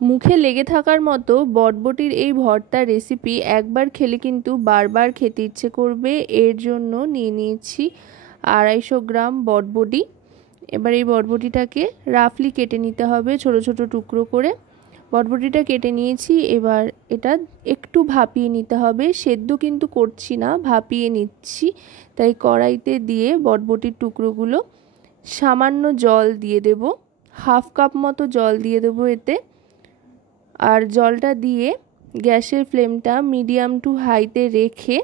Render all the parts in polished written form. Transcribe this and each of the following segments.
মুখে লেগে থাকার মতো বটবটির এই ভর্তা রেসিপি একবার খেলে কিন্তু বারবার খেতে ইচ্ছে করবে। এর জন্য নিয়ে নিয়েছি 250 গ্রাম বটবটি। এবার এই বটবটিটাকে রাফলি কেটে নিতে হবে ছোট ছোট টুকরো করে। বটবটিটা কেটে নিয়েছি। এবার এটা একটু ভাপিয়ে নিতে হবে, সেদ্ধ কিন্তু করছি না, ভাপিয়ে নিচ্ছি। তাই কড়াইতে দিয়ে বটবটির টুকরোগুলো সামান্য জল দিয়ে দেব, 1/2 কাপ মতো জল দিয়ে দেবো এতে। আর জলটা দিয়ে গ্যাসের ফ্লেমটা মিডিয়াম টু হাইতে রেখে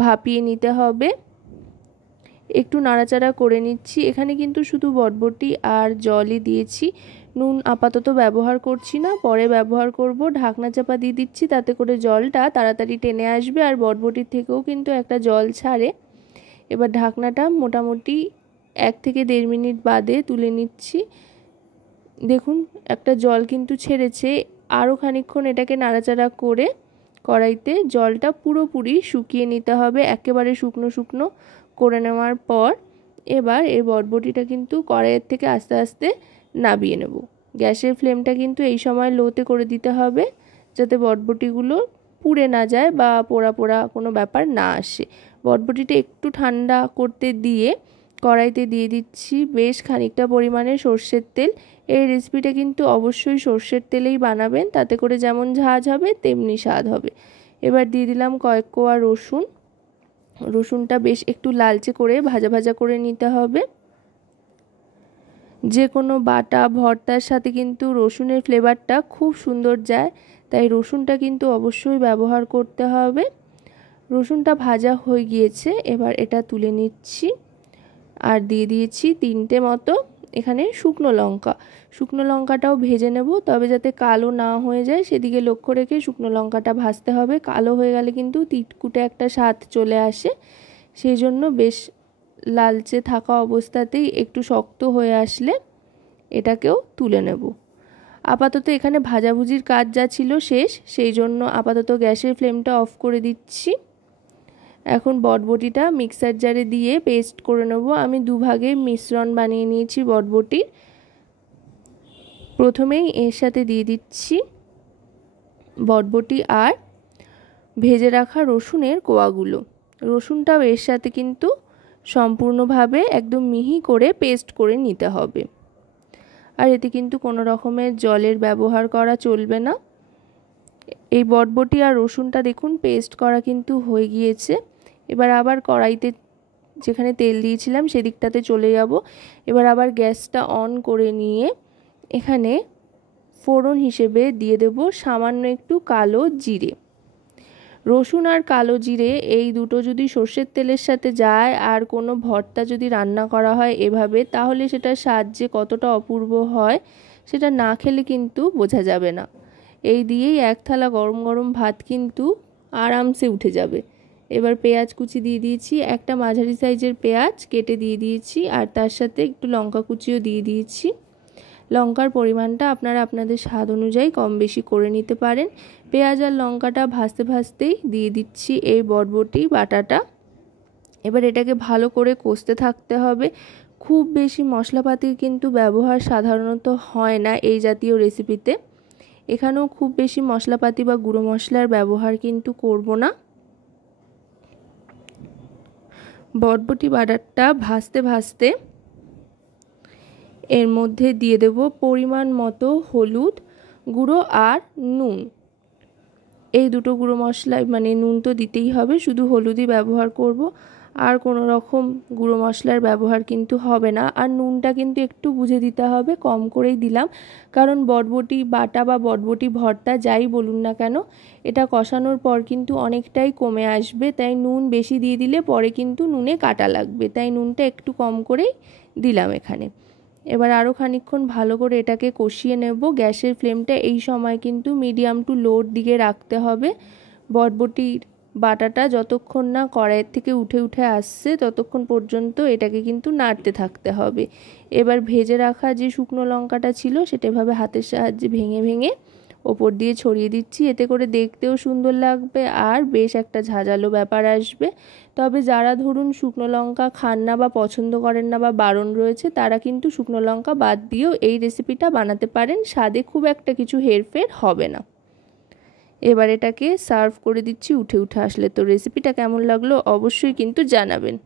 ভাপিয়ে নিতে হবে। একটু নাড়াচাড়া করে নিচ্ছি। এখানে কিন্তু শুধু বটবটি আর জলই দিয়েছি, নুন আপাতত ব্যবহার করছি না, পরে ব্যবহার করব। ঢাকনা চাপা দিয়ে দিচ্ছি, তাতে করে জলটা তাড়াতাড়ি টেনে আসবে আর বটবটির থেকেও কিন্তু একটা জল ছাড়ে। এবার ঢাকনাটা মোটামুটি 1 থেকে 1.5 মিনিট বাদে তুলে নিচ্ছি। দেখুন একটা জল কিন্তু ছেড়েছে। আরও খানিকক্ষণ এটাকে নাড়াচাড়া করে কড়াইতে জলটা পুরোপুরি শুকিয়ে নিতে হবে, একেবারে শুকনো শুকনো করে নেওয়ার পর এবার এই বটবটিটা কিন্তু কড়াইয়ের থেকে আস্তে আস্তে নামিয়ে নেব। গ্যাসের ফ্লেমটা কিন্তু এই সময় লোতে করে দিতে হবে, যাতে বটবটিগুলো পুড়ে না যায় বা পোড়া পোড়া কোনো ব্যাপার না আসে। বটবটিটা একটু ঠান্ডা করতে দিয়ে কড়াইতে দিয়ে দিচ্ছি বেশ খানিকটা পরিমাণে সর্ষের তেল। এই রেসিপিটা কিন্তু অবশ্যই সর্ষের তেলেই বানাবেন, তাতে করে যেমন ঝাঁঝ হবে তেমনি স্বাদ হবে। এবার দিয়ে দিলাম কয়েক কোয়া রসুন। রসুনটা বেশ একটু লালচে করে ভাজা ভাজা করে নিতে হবে। যে কোনো বাটা ভর্তার সাথে কিন্তু রসুনের ফ্লেভারটা খুব সুন্দর যায়, তাই রসুনটা কিন্তু অবশ্যই ব্যবহার করতে হবে। রসুনটা ভাজা হয়ে গিয়েছে, এবার এটা তুলে নিচ্ছি। আর দিয়ে দিয়েছি 3টে মতো এখানে শুকনো লঙ্কা। শুকনো লঙ্কাটাও ভেজে নেব, তবে যাতে কালো না হয়ে যায় সেদিকে লক্ষ্য রেখে শুকনো লঙ্কাটা ভাজতে হবে। কালো হয়ে গেলে কিন্তু তিতকুটে একটা স্বাদ চলে আসে, সেই জন্য বেশ লালচে থাকা অবস্থাতেই একটু শক্ত হয়ে আসলে এটাকেও তুলে নেব। আপাতত এখানে ভাজাভুজির কাজ যা ছিল শেষ, সেই জন্য আপাতত গ্যাসের ফ্লেমটা অফ করে দিচ্ছি। এখন বটবটিটা মিক্সার জারে দিয়ে পেস্ট করে নেব। আমি দুভাগে মিশ্রণ বানিয়ে নিয়েছি বটবটির। প্রথমেই এর সাথে দিয়ে দিচ্ছি বটবটি আর ভেজে রাখা রসুনের কোয়াগুলো। রসুনটাও এর সাথে কিন্তু সম্পূর্ণভাবে একদম মিহি করে পেস্ট করে নিতে হবে। আর এতে কিন্তু কোনো রকমের জলের ব্যবহার করা চলবে না। এই বটবটি আর রসুনটা দেখুন পেস্ট করা কিন্তু হয়ে গিয়েছে। এবার আবার কড়াইতে যেখানে তেল দিয়েছিলাম সেদিকটাতে চলে যাব। এবার আবার গ্যাসটা অন করে নিয়ে এখানে ফোড়ন হিসেবে দিয়ে দেব সামান্য একটু কালো জিরে। রসুন আর কালো জিরে এই দুটো যদি সর্ষের তেলের সাথে যায় আর কোনো ভর্তা যদি রান্না করা হয় এভাবে, তাহলে সেটার স্বাদ যে কতটা অপূর্ব হয় সেটা না খেলে কিন্তু বোঝা যাবে না। এই দিয়েই 1 থালা গরম গরম ভাত কিন্তু আরামসে উঠে যাবে। এবার পেঁয়াজ কুচি দিয়ে দিয়েছি, একটা মাঝারি সাইজের পেঁয়াজ কেটে দিয়ে দিয়েছি আর তার সাথে একটু লঙ্কা কুচিও দিয়ে দিয়েছি। লঙ্কার পরিমাণটা আপনারা আপনাদের স্বাদ অনুযায়ী কম বেশি করে নিতে পারেন। পেঁয়াজ আর লঙ্কাটা ভাজতে ভাজতেই দিয়ে দিচ্ছি এই বটবটি বাটাটা। এবার এটাকে ভালো করে কষতে থাকতে হবে। খুব বেশি মশলাপাতির কিন্তু ব্যবহার সাধারণত হয় না এই জাতীয় রেসিপিতে। এখানেও খুব বেশি মশলাপাতি বা গুঁড়ো মশলার ব্যবহার কিন্তু করব না। বটবটি বাটাটা ভাজতে ভাজতে এর মধ্যে দিয়ে দেব পরিমাণ মতো হলুদ গুঁড়ো আর নুন। এই দুটো গুঁড়ো মশলা, মানে নুন তো দিতেই হবে, শুধু হলুদই ব্যবহার করব, আর কোনো রকম গুঁড়ো মশলার ব্যবহার কিন্তু হবে না। আর নুনটা কিন্তু একটু বুঝে দিতে হবে, কম করেই দিলাম, কারণ বটবটি বাটা বা বটবটি ভর্তা যাই বলুন না কেন এটা কষানোর পর কিন্তু অনেকটাই কমে আসবে, তাই নুন বেশি দিয়ে দিলে পরে কিন্তু নুনে কাটা লাগবে, তাই নুনটা একটু কম করেই দিলাম এখানে। এবার আরও খানিকক্ষণ ভালো করে এটাকে কষিয়ে নেব। গ্যাসের ফ্লেমটা এই সময় কিন্তু মিডিয়াম টু লোর দিকে রাখতে হবে। বটবটির বাটাটা যতক্ষণ না কড়াইয়ের থেকে উঠে উঠে আসছে ততক্ষণ পর্যন্ত এটাকে কিন্তু নাড়তে থাকতে হবে। এবার ভেজে রাখা যে শুকনো লঙ্কাটা ছিল সেটা এভাবে হাতের সাহায্যে ভেঙে ভেঙে ওপর দিয়ে ছড়িয়ে দিচ্ছি। এতে করে দেখতেও সুন্দর লাগবে আর বেশ একটা ঝাঁঝালো ব্যাপার আসবে। তবে যারা ধরুন শুকনো লঙ্কা খান না বা পছন্দ করেন না বা বারণ রয়েছে, তারা কিন্তু শুকনো লঙ্কা বাদ দিয়েও এই রেসিপিটা বানাতে পারেন, স্বাদে খুব একটা কিছু হেরফের হবে না। এবার এটাকে সার্ভ করে দিচ্ছি উঠে উঠে আসলে। তো রেসিপিটা কেমন লাগলো অবশ্যই কিন্তু জানাবেন।